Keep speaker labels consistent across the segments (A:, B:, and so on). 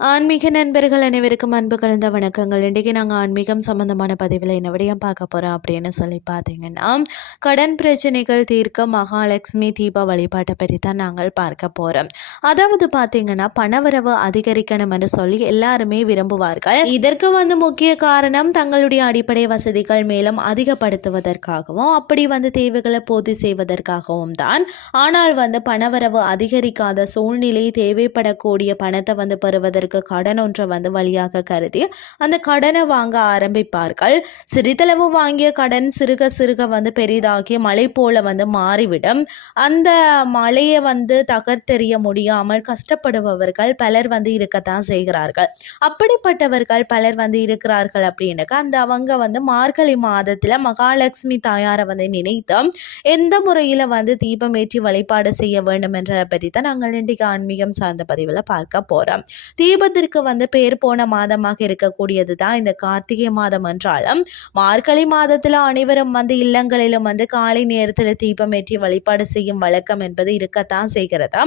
A: ஆன்மீக நண்பர்கள் அனைவருக்கும் அன்பு கலந்த வணக்கங்கள். இன்றைக்கி நாங்கள் ஆன்மீகம் சம்பந்தமான பதிவில் என்ன விடயம் பார்க்க போகிறோம் அப்படின்னு சொல்லி பார்த்தீங்கன்னா கடன் பிரச்சனைகள் தீர்க்க மகாலட்சுமி தீப வழிபாட்டை பற்றி தான் நாங்கள் பார்க்க போகிறோம் அதாவது பார்த்தீங்கன்னா பணவரவு அதிகரிக்கணும் என்று சொல்லி எல்லாருமே விரும்புவார்கள். இதற்கு வந்து முக்கிய காரணம் தங்களுடைய அடிப்படை வசதிகள் மேலும் அதிகப்படுத்துவதற்காகவும் அப்படி வந்து தேவைகளை பூர்த்தி செய்வதற்காகவும் தான். ஆனால் வந்து பணவரவு அதிகரிக்காத சூழ்நிலை தேவைப்படக்கூடிய பணத்தை வந்து பெறுவதற்கு கடன் ஒன்றை வந்து வழியாக கருதி அந்த கடனை வாங்க ஆரம்பிப்பார்கள். சிறிதளவு வாங்கிய கடன் சிறுக சிறுக வந்து பெரிதாகி மலை போல வந்து மாறிவிடும். அந்த மலையை வந்து தகர்த்தெறிய முடியாமல் கஷ்டப்படுபவர்கள் பலர் வந்து இருக்கத்தான் செய்கிறார்கள். அப்படிப்பட்டவர்கள் பலர் வந்து இருக்கிறார்கள் அப்படின்னாக்கா அந்த அவங்க வந்து மார்கழி மாதத்தில் மகாலட்சுமி தாயாரை வந்து நினைத்து எந்த முறையில் வந்து தீபம் ஏற்றி வழிபாடு செய்ய வேண்டும் என்ற பற்றி தான் நாங்கள் இன்றைக்கு ஆன்மீகம் சார்ந்த பதிவில் பார்க்க போகிறோம் தீபத்திற்கு வந்து பேர் போன மாதமாக இருக்கக்கூடியது தான் இந்த கார்த்திகை மாதம் என்றாலும் மார்கழி மாதத்தில் அனைவரும் வந்து இல்லங்களிலும் வந்து காலை நேரத்தில் தீபம் ஏற்றி வழிபாடு செய்யும் வழக்கம் என்பது இருக்கத்தான் செய்கிறது?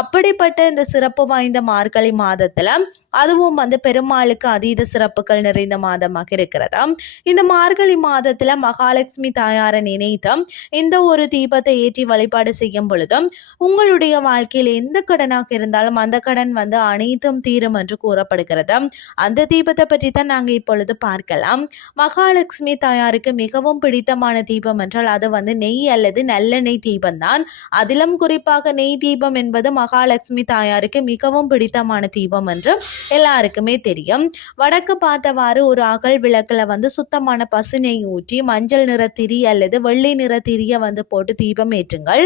A: அப்படிப்பட்ட இந்த சிறப்பு வாய்ந்த மார்கழி மாதத்தில் அதுவும் வந்து பெருமாளுக்கு அதீத சிறப்புகள் நிறைந்த மாதமாக இருக்கிறது? இந்த மார்கழி மாதத்தில் மகாலட்சுமி தாயாரை நினைத்து இந்த ஒரு தீபத்தை ஏற்றி வழிபாடு செய்யும் பொழுதும் உங்களுடைய வாழ்க்கையில் எந்த கடனாக இருந்தாலும் அந்த கடன் வந்து அனைத்தும் தீரும் என்று கூறப்படுகிறது? அந்த தீபத்தை பற்றி தான் நாங்கள் இப்பொழுது பார்க்கலாம். மகாலட்சுமி தாயாருக்கு மிகவும் பிடித்தமான தீபம் என்றால் அது வந்து நெய் அல்லது நல்லெண்ணெய் தீபம் தான் அதிலும் குறிப்பாக நெய் தீபம் என்பது மகாலட்சுமி தாயாருக்கு மிகவும் பிடித்தமான தீபம் என்று எல்லாருக்குமே தெரியும். வடக்கு பார்த்தவாறு ஒரு அகல் விளக்குல வந்து சுத்தமான பசு நெய் ஊற்றி மஞ்சள் நிற திரி அல்லது வெள்ளை நிற திரிய வந்து போட்டு தீபம் ஏற்றுங்கள்.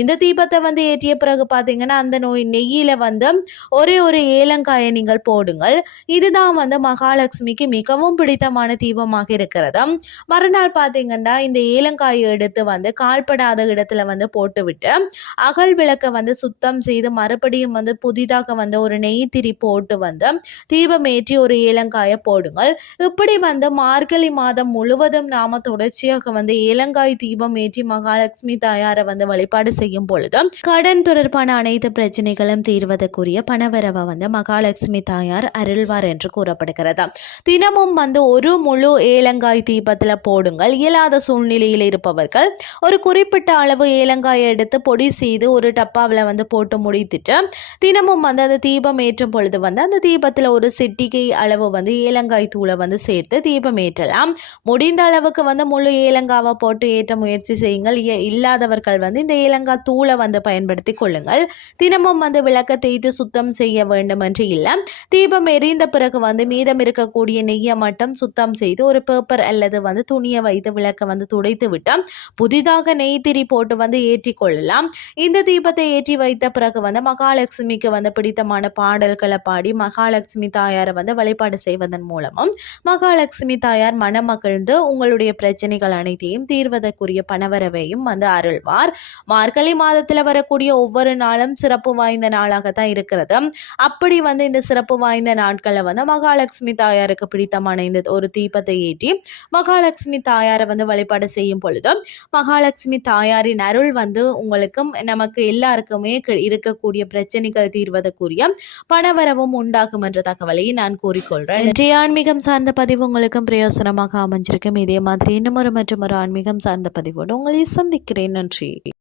A: இந்த தீபத்தை வந்து ஏற்றிய பிறகு பார்த்தீங்கன்னா அந்த நோய் நெய்யில வந்து ஒரே ஒரு ஏலங்காயை நீங்கள் போடுங்கள். இதுதான் வந்து மகாலட்சுமிக்கு மிகவும் பிடித்தமான தீபமாக இருக்கிறது. மறுநாள் பார்த்தீங்கன்னா இந்த ஏலங்காயை எடுத்து வந்து கால்படாத இடத்துல வந்து போட்டுவிட்டு அகல் விளக்கை வந்து சுத்தம் செய்து மறுபடியும் வந்து புதிதாக வந்து ஒரு நெய் திரி போட்டு வந்து தீபம் ஏற்றி ஒரு ஏலங்காயை போடுங்கள். இப்படி வந்து மார்கழி மாதம் முழுவதும் நாம தொடர்ச்சியாக வந்து ஏலங்காய் தீபம் ஏற்றி மகாலட்சுமி தாயாரை வந்து வழிபாடு செய்யும் பொழுது கடன் தொடர்பான அனைத்து பிரச்சனைகளும் தீர்வதற்குரிய பணவரவை வந்து மகாலட்சுமி தாயார் அருள்வார் என்று கூறப்படுகிறது. தினமும் வந்து ஒரு முழு ஏலங்காய் தீபத்தில் போடுங்கள். இயலாத சூழ்நிலையில் இருப்பவர்கள் ஒரு குறிப்பிட்ட அளவு ஏலங்காயை எடுத்து பொடி செய்து ஒரு டப்பாவில் வந்து போட்டு முடித்துட்டு தினமும் வந்து அந்த தீபம் ஏற்றும் பொழுது வந்து அந்த தீபத்தில் ஒரு சிட்டிகை அளவு வந்து ஏலங்காய் தூளை வந்து சேர்த்து தீபம் ஏற்றலாம். முடிந்த அளவுக்கு வந்து முழு ஏலங்காவை போட்டு ஏற்ற முயற்சி செய்யுங்கள். இல்லாதவர்கள் வந்து இந்த ஏலங்காய் தூளை வந்து பயன்படுத்தி கொள்ளுங்கள். தினமும் வந்து விளக்க தேய்த்து சுத்தம் செய்ய வேண்டும் என்று இல்லை. தீபம் எரிந்த பிறகு வந்து மீதம் இருக்கக்கூடிய நெய்யை மட்டும் சுத்தம் செய்து ஒரு பேப்பர் அல்லது வந்து துணியை வைத்து விளக்க வந்து துடைத்து விட்டு புதிதாக நெய் திரி போட்டு வந்து ஏற்றி கொள்ளலாம். இந்த தீபத்தை ஏற்றி வைத்த பிறகு வந்து மகாலட்சுமிக்கு வந்து பிடித்தமான பாடல்களை பாடி மகாலட்சுமி தாயாரை வந்து வழிபாடு செய்வதன் மூலமும் மகாலட்சுமி தாயார் மனமகிழ்ந்து உங்களுடைய பிரச்சனைகள் அனைத்தையும் தீர்வதற்குரிய பணவரவையும் வந்து அருள்வார். மார்கழி மாதத்தில் வரக்கூடிய ஒவ்வொரு நாளும் சிறப்பு வாய்ந்த நாளாக தான் இருக்கிறது. அப்படி வந்து இந்த சிறப்பு வாய்ந்த நாட்களில் வந்து மகாலட்சுமி தாயாருக்கு பிடித்தமான இந்த ஒரு தீபத்தை ஏற்றி மகாலட்சுமி தாயாரை வந்து வழிபாடு செய்யும் பொழுது மகாலட்சுமி தாயாரின் அருள் வந்து உங்களுக்கும் நமக்கு எல்லாருக்குமே இருக்கக்கூடிய பிரச்சனைகள் தீர்வதற்குரிய பணவரவும் உண்டாகும் என்ற தகவலை நான் கூறிக்கொள்கிறேன் இன்றைய ஆன்மீகம் சார்ந்த பதிவு உங்களுக்கும் பிரயோசனமாக அமைஞ்சிருக்கும். இதே மாதிரி இன்னும் ஒரு மற்றும் ஒரு ஆன்மீகம் சார்ந்த பதிவோடு உங்களை சந்திக்கிறேன். நன்றி.